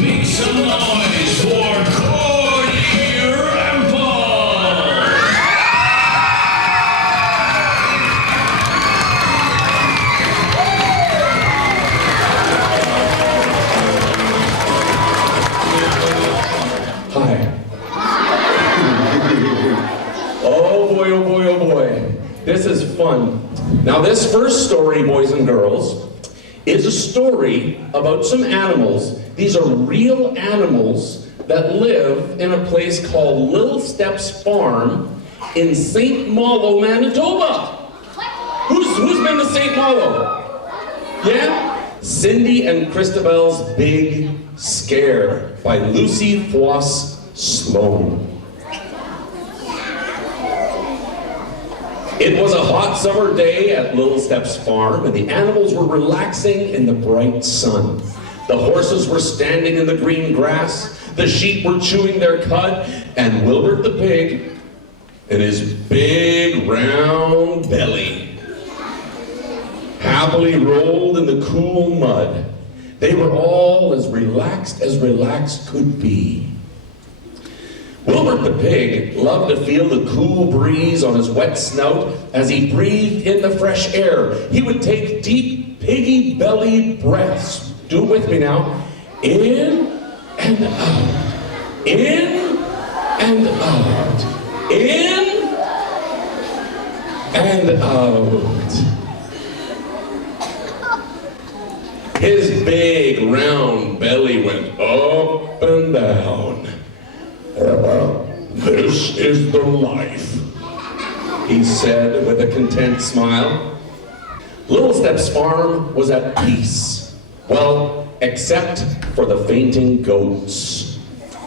Make some noise for Corny Rempel! Hi. Oh boy, oh boy, oh boy. This is fun. Now this first story, boys and girls, is a story about some animals. These are real animals that live in a place called Little Steps Farm in St. Malo, Manitoba. Who's been to St. Malo? Yeah? Cindy and Cristabelle's Big Scare by Lucy Fouasse-Sloan. It was a hot summer day at Little Steps Farm, and the animals were relaxing in the bright sun. The horses were standing in the green grass, the sheep were chewing their cud, and Wilbur the pig, in his big round belly, happily rolled in the cool mud. They were all as relaxed could be. Wilbur the pig loved to feel the cool breeze on his wet snout as he breathed in the fresh air. He would take deep piggy belly breaths. Do it with me now. In and out. In and out. In and out. His big round belly went up and down. This is the life, he said with a content smile. Little Steps Farm was at peace. Well, except for the fainting goats.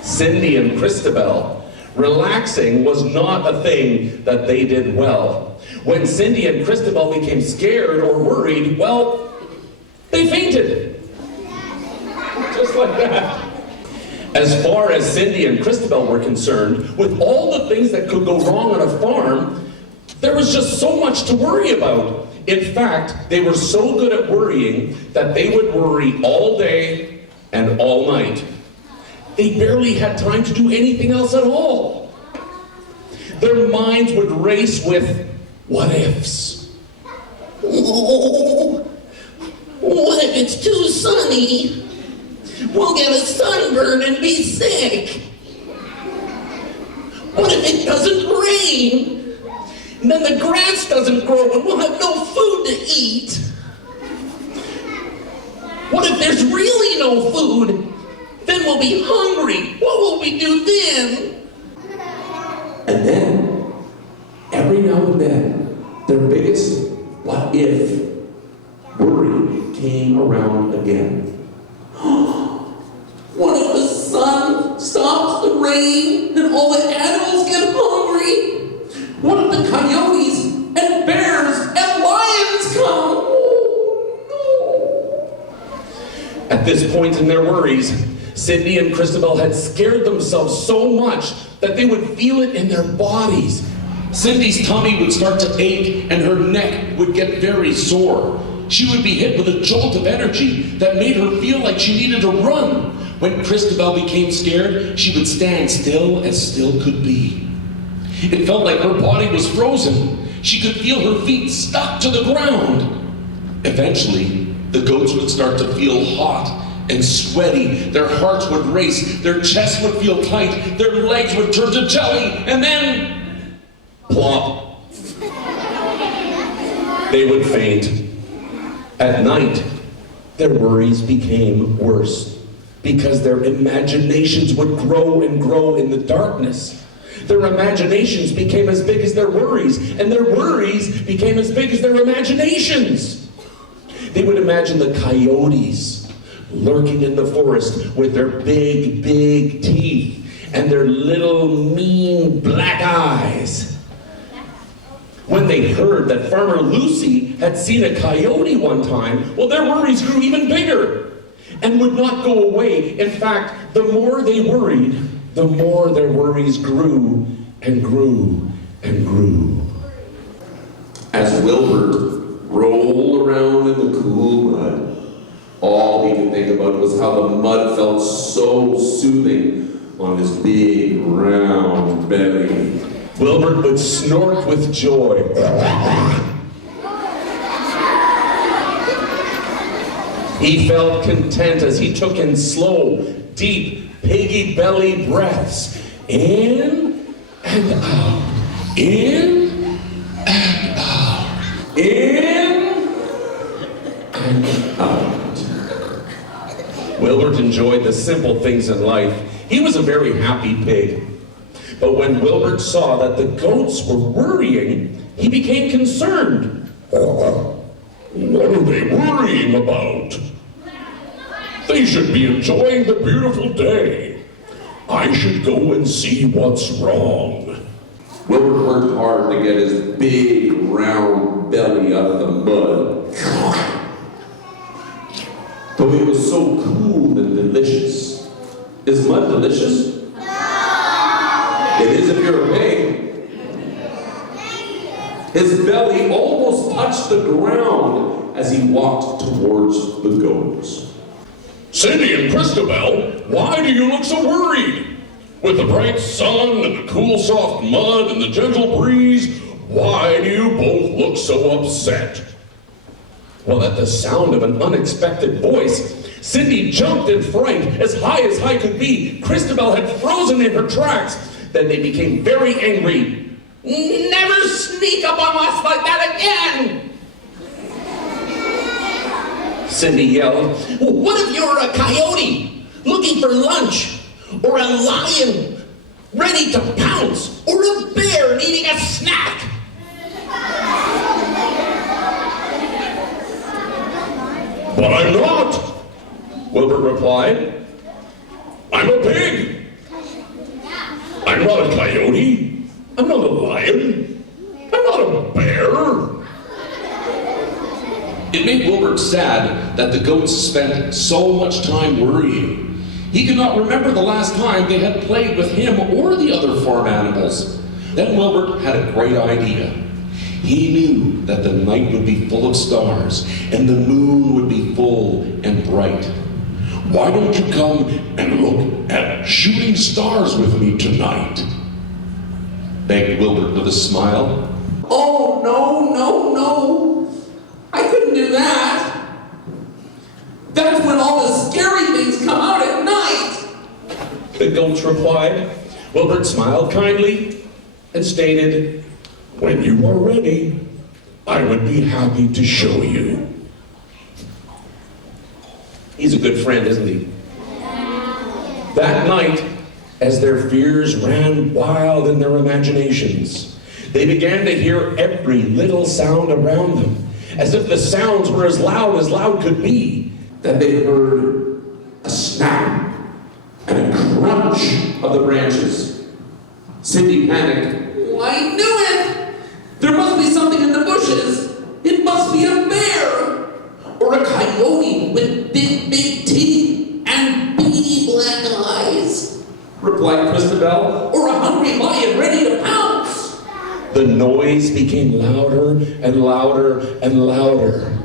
Cindy and Cristabelle. Relaxing was not a thing that they did well. When Cindy and Cristabelle became scared or worried, well, they fainted. Just like that. As far as Cindy and Cristabelle were concerned, with all the things that could go wrong on a farm, there was just so much to worry about. In fact, they were so good at worrying that they would worry all day and all night. They barely had time to do anything else at all. Their minds would race with what ifs. Oh, what if it's too sunny? We'll get a sunburn and be sick. What if it doesn't rain? And then the grass doesn't grow and we'll have no food to eat. What if there's really no food? Then we'll be hungry. What will we do then? And then, every now and then, their biggest what if worry came around again. What if the sun stops the rain and all the animals get hungry? What if the coyotes and bears and lions come? Oh, no. At this point in their worries, Cindy and Cristabelle had scared themselves so much that they would feel it in their bodies. Cindy's tummy would start to ache and her neck would get very sore. She would be hit with a jolt of energy that made her feel like she needed to run. When Cristabelle became scared, she would stand still as still could be. It felt like her body was frozen. She could feel her feet stuck to the ground. Eventually, the goats would start to feel hot and sweaty. Their hearts would race. Their chests would feel tight. Their legs would turn to jelly. And then, plop. They would faint. At night, their worries became worse because their imaginations would grow and grow in the darkness. Their imaginations became as big as their worries, and their worries became as big as their imaginations. They would imagine the coyotes lurking in the forest with their big, big teeth and their little mean black eyes. When they heard that Farmer Lucy had seen a coyote one time, well, their worries grew even bigger and would not go away. In fact, the more they worried, the more their worries grew and grew and grew. As Wilbur rolled around in the cool mud, all he could think about was was how the mud felt so soothing on his big, round belly. Wilbur would snort with joy. He felt content as he took in slow, deep, piggy belly breaths. In and out. In and out. In and out. Wilbur enjoyed the simple things in life. He was a very happy pig. But when Wilbur saw that the goats were worrying, he became concerned. What are they worrying about? They should be enjoying the beautiful day. I should go and see what's wrong. Wilbur worked hard to get his big, round belly out of the mud. Though it was so cool and delicious. Is mud delicious? It is if you're a pig. His belly almost touched the ground as he walked towards the goats. Cindy and Cristabelle, why do you look so worried? With the bright sun and the cool soft mud and the gentle breeze, why do you both look so upset? Well, at the sound of an unexpected voice, Cindy jumped in fright as high could be. Cristabelle had frozen in her tracks. Then they became very angry. Never sneak up on us like that again! Cindy yelled, what if you're a coyote looking for lunch? Or a lion ready to pounce? Or a bear needing a snack? But I'm not, Wilbur replied. I'm a pig. I'm not a coyote. I'm not a lion. I'm not a bear. It made Wilbur sad that the goats spent so much time worrying. He could not remember the last time they had played with him or the other farm animals. Then Wilbur had a great idea. He knew that the night would be full of stars and the moon would be full and bright. Why don't you come and look at shooting stars with me tonight? Begged Wilbur with a smile. Oh, no. I couldn't do that. That's when all the scary things come out at night. The goats replied. Wilbur smiled kindly and stated, when you are ready, I would be happy to show you. He's a good friend, isn't he? That night, as their fears ran wild in their imaginations, they began to hear every little sound around them, as if the sounds were as loud could be. Then they heard a snap and a crunch of the branches. Cindy panicked. I knew it! There must be something in the bushes. It must be a bear. Or a coyote with big teeth and beady black eyes. Replied Cristabelle. Or a hungry lion ready to pounce. The noise became louder and louder and louder.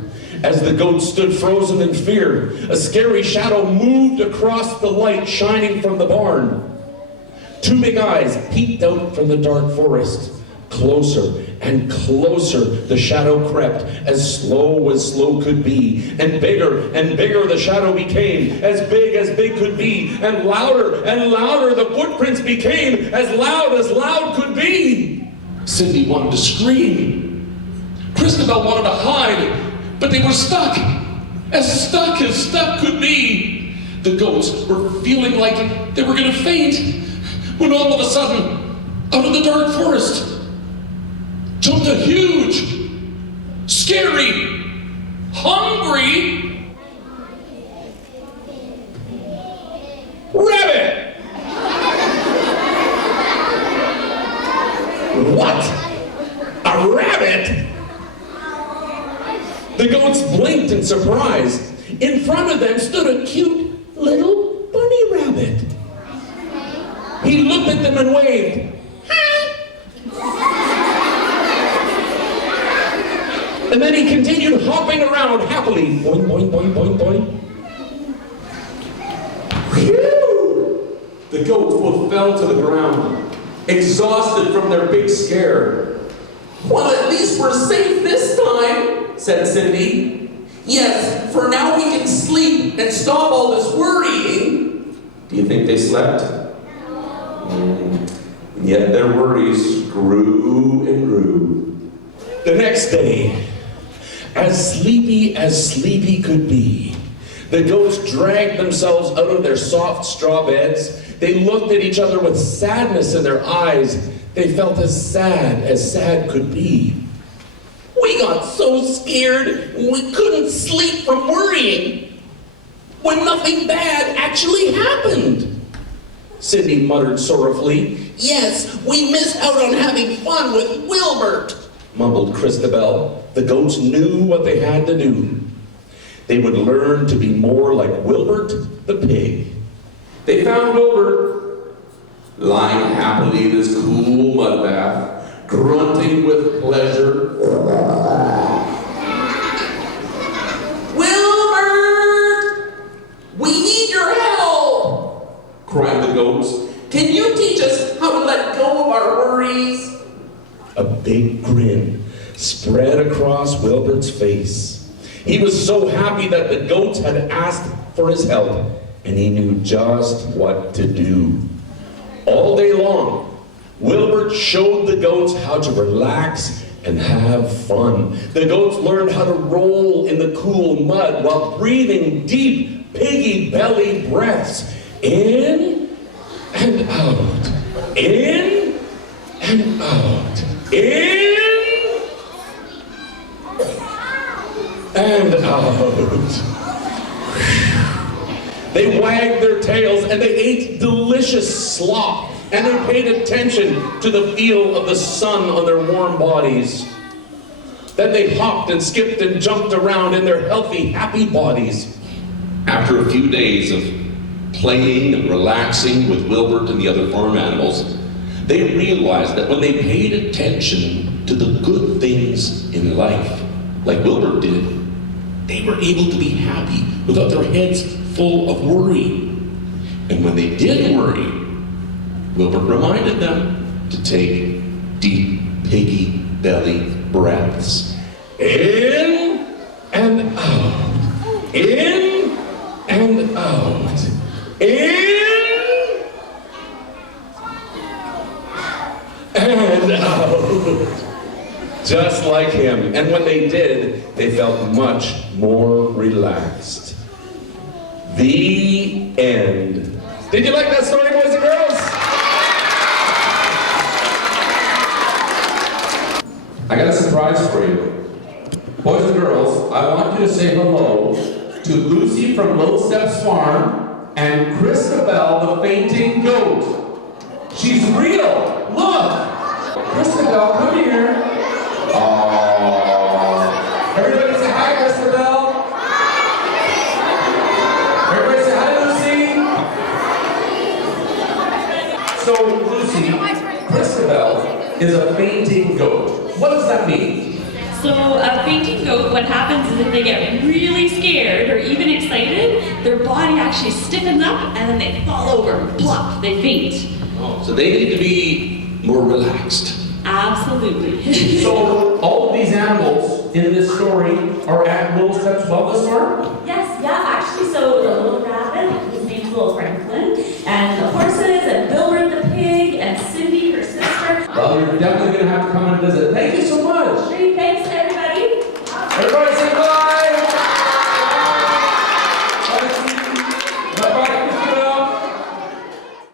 As the goats stood frozen in fear, a scary shadow moved across the light shining from the barn. Two big eyes peeked out from the dark forest. Closer and closer the shadow crept, as slow could be. And bigger the shadow became, as big could be. And louder the footprints became, as loud could be. Cindy wanted to scream. Cristabelle wanted to hide, but they were stuck as stuck could be. The goats were feeling like they were going to faint, when all of a sudden, out of the dark forest, jumped a huge, scary, hungry rabbit. What? A rabbit? The goats blinked in surprise. In front of them stood a cute little bunny rabbit. He looked at them and waved. Hi. And then he continued hopping around happily. Boing, boing, boing, boing, boing. The goats both fell to the ground, exhausted from their big scare. Well, at least we're safe this time, said Cindy. Yes, for now we can sleep and stop all this worrying. Do you think they slept? And yet their worries grew and grew. The next day, as sleepy could be, the goats dragged themselves out of their soft straw beds. They looked at each other with sadness in their eyes. They felt as sad could be. We got so scared we couldn't sleep from worrying when nothing bad actually happened. Cindy muttered sorrowfully. Yes, we missed out on having fun with Wilbur, mumbled Cristabelle. The goats knew what they had to do. They would learn to be more like Wilbur the pig. They found Wilbur lying happily in his cool mud bath, grunting with pleasure. Wilbur! We need your help! Cried the goats. Can you teach us how to let go of our worries? A big grin spread across Wilbur's face. He was so happy that the goats had asked for his help, and he knew just what to do. All day long, Wilbur showed the goats how to relax and have fun. The goats learned how to roll in the cool mud while breathing deep, piggy belly breaths. In and out. In and out. In and out. They wagged their tails and they ate delicious slop, and they paid attention to the feel of the sun on their warm bodies. Then they hopped and skipped and jumped around in their healthy, happy bodies. After a few days of playing and relaxing with Wilbur and the other farm animals, they realized that when they paid attention to the good things in life, like Wilbur did, they were able to be happy without their heads full of worry. And when they did worry, Wilbur reminded them to take deep, piggy belly breaths. In and out. In and out. In and out. Just like him. And when they did, they felt much more relaxed. The end. Did you like that story, boys and girls? I got a surprise for you. Boys and girls, I want you to say hello to Lucy from Little Steps Farm and Cristabelle the fainting goat. She's real! Look! Cristabelle, come here. Aww. Everybody say hi, Cristabelle. Everybody say hi, Lucy. So, Lucy, Cristabelle is a fainting goat. What does that mean? So a fainting goat, what happens is if they get really scared or even excited, their body actually stiffens up and then they fall over, plop, they faint. Oh, so they need to be more relaxed. Absolutely. So all of these animals in this story are at Little Steps Wellness Farm?